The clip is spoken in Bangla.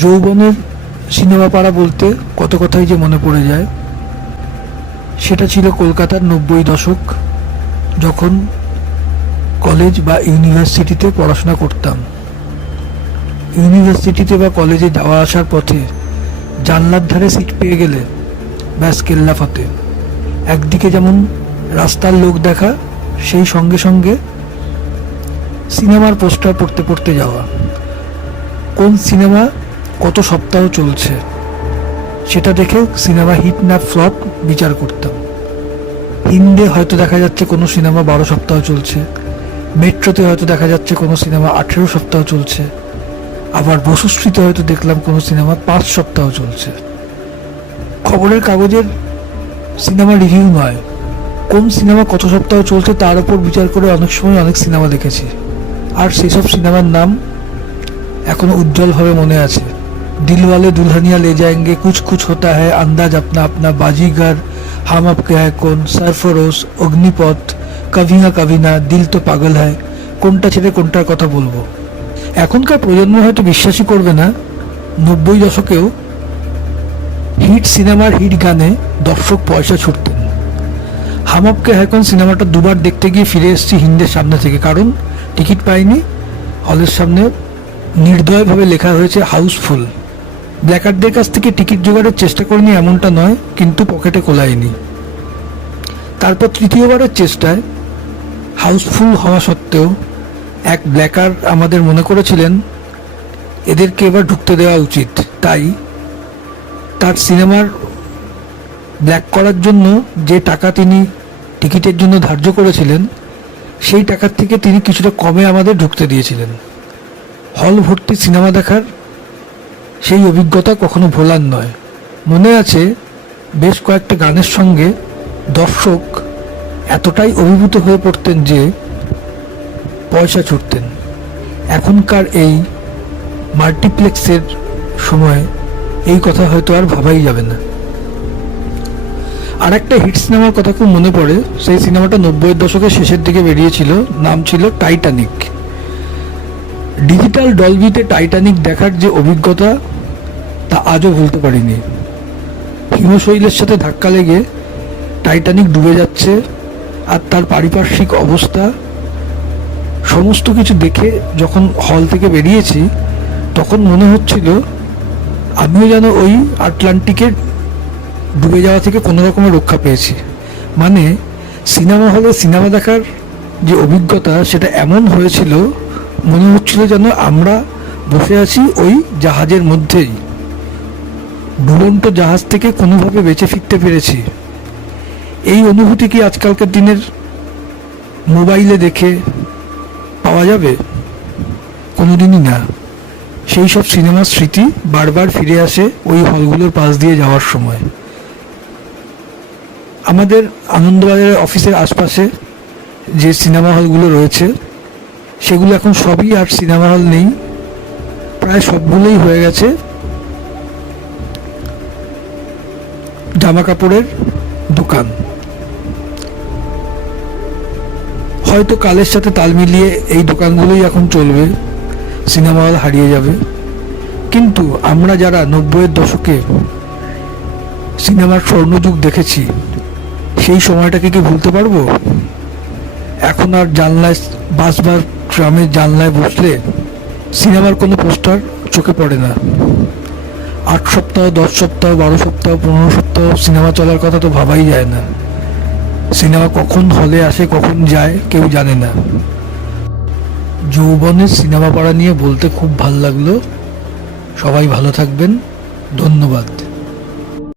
যৌবনের সিনেমা পাড়া বলতে কত কথাই যে মনে পড়ে যায়। সেটা ছিল কলকাতার 90 দশক, যখন কলেজ বা ইউনিভার্সিটিতে পড়াশোনা করতাম। ইউনিভার্সিটিতে বা কলেজে যাওয়া আসার পথে জানলার ধারে সিট পেয়ে গেলে ব্যাস কেল্লা ফতে। একদিকে যেমন রাস্তার লোক দেখা, সেই সঙ্গে সঙ্গে সিনেমার পোস্টার পড়তে পড়তে যাওয়া। কোন সিনেমা কত সপ্তাহ চলছে সেটা দেখে সিনেমা হিট না ফ্লপ বিচার করতাম। হিন্দে হয়তো দেখা যাচ্ছে কোনো সিনেমা 12 সপ্তাহ চলছে, মেট্রোতে হয়তো দেখা যাচ্ছে কোনো সিনেমা 18 সপ্তাহ চলছে, আবার বসুশ্রীতে হয়তো দেখলাম কোনো সিনেমা 5 সপ্তাহ চলছে। খবরের কাগজের সিনেমা রিভিউ নয়, কোন সিনেমা কত সপ্তাহ চলছে তার উপর বিচার করে অনেক সময় অনেক সিনেমা দেখেছি। আর সেসব সিনেমার নাম এখনো উজ্জ্বলভাবে মনে আছে। দিলওয়ালে দুলহানিয়া লে যায়েঙ্গে, কুছ কুছ হোতা হ্যায়, আন্দাজ আপনা আপনা, বাজিগার, হাম আপকে হ্যায় কোন, সরফরোশ, অগ্নিপথ, কভি না কভি না, দিল তো পাগল হ্যায়। কোনটা ছেড়ে কোনটার কথা বলবো? এখনকার প্রজন্ম হয়তো বিশ্বাসই করবে না, 90 দশকেও হিট সিনেমার হিট গানে দর্শক পয়সা ছুটতেন। হাম আপকে হ্যায় কোন সিনেমাটা দুবার দেখতে গিয়ে ফিরে এসেছি হিন্দের সামনে থেকে, কারণ টিকিট পাইনি। হলের সামনে নির্দয়ভাবে লেখা হয়েছে হাউসফুল। ব্ল্যাকারদের কাছ থেকে টিকিট জোগাড়ের চেষ্টা করিনি এমনটা নয়, কিন্তু পকেটে কোলায়নি। তারপর তৃতীয়বারের চেষ্টায় হাউসফুল হওয়া সত্ত্বেও এক ব্ল্যাকার আমাদের মনে করেছিলেন এদেরকে এবার ঢুকতে দেওয়া উচিত। তাই তার সিনেমার ব্ল্যাক করার জন্য যে টাকা তিনি টিকিটের জন্য ধার্য করেছিলেন, সেই টাকার থেকে তিনি কিছুটা কমে আমাদের ঢুকতে দিয়েছিলেন। হল ভর্তি সিনেমা দেখার সেই অভিজ্ঞতা কখনো ভোলার নয়। মনে আছে বেশ কয়েকটা গানের সঙ্গে দর্শক এতটাই অভিভূত হয়ে পড়তেন যে পয়সা ছুটতেন। এখনকার এই মাল্টিপ্লেক্সের সময় এই কথা হয়তো আর ভাবাই যাবে না। আর একটা হিট সিনেমার কথা খুব মনে পড়ে। সেই সিনেমাটা 90-এর দশকের শেষের দিকে বেরিয়েছিল, নাম ছিল টাইটানিক। ডিজিটাল ডলবিতে টাইটানিক দেখার যে অভিজ্ঞতা তা আজও ভুলতে পারিনি। হিমশৈলের সাথে ধাক্কা লেগে টাইটানিক ডুবে যাচ্ছে, আর তার পারিপার্শ্বিক অবস্থা সমস্ত কিছু দেখে যখন হল থেকে বেরিয়েছি, তখন মনে হচ্ছিল আমিও যেন ওই আটলান্টিকের ডুবে যাওয়া থেকে কোনো রকমের রক্ষা পেয়েছি। মানে সিনেমা হলে সিনেমা দেখার যে অভিজ্ঞতা সেটা এমন হয়েছিল, মনে হচ্ছিল যেন আমরা বসে আছি ওই জাহাজের মধ্যেই, ডুবন্ত জাহাজ থেকে কোনোভাবে বেঁচে ফিরতে পেরেছি। এই অনুভূতি কি আজকালকার দিনের মোবাইলে দেখে পাওয়া যাবে? কোনোদিনই না। সেই সব সিনেমার স্মৃতি বারবার ফিরে আসে ওই হলগুলোর পাশ দিয়ে যাওয়ার সময়। আমাদের আনন্দবাজারের অফিসের আশপাশে যে সিনেমা হলগুলো রয়েছে সেগুলো এখন সবই আর সিনেমা হল নেই, প্রায় সবগুলোই হয়ে গেছে জামা কাপড়ের দোকান। হয়তো কালের সাথে তাল মিলিয়ে এই দোকানগুলোই এখন চলবে, সিনেমা হল হারিয়ে যাবে। কিন্তু আমরা যারা 90-এর দশকে সিনেমার স্বর্ণযুগ দেখেছি, সেই সময়টাকে কি ভুলতে পারবো? এখন আর জানলায় বাস বা ট্রামের জানলায় বসলে সিনেমার কোনো পোস্টার চোখে পড়ে না। 8 সপ্তাহ, 10 সপ্তাহ, 12 সপ্তাহ, 15 সপ্তাহ সিনেমা চলার কথা তো ভাবাই যায় না। সিনেমা কখন হলে আসে কখন যায় কেউ জানে না। যৌবনের সিনেমা পাড়া নিয়ে বলতে খুব ভালো লাগলো। সবাই ভালো থাকবেন, ধন্যবাদ।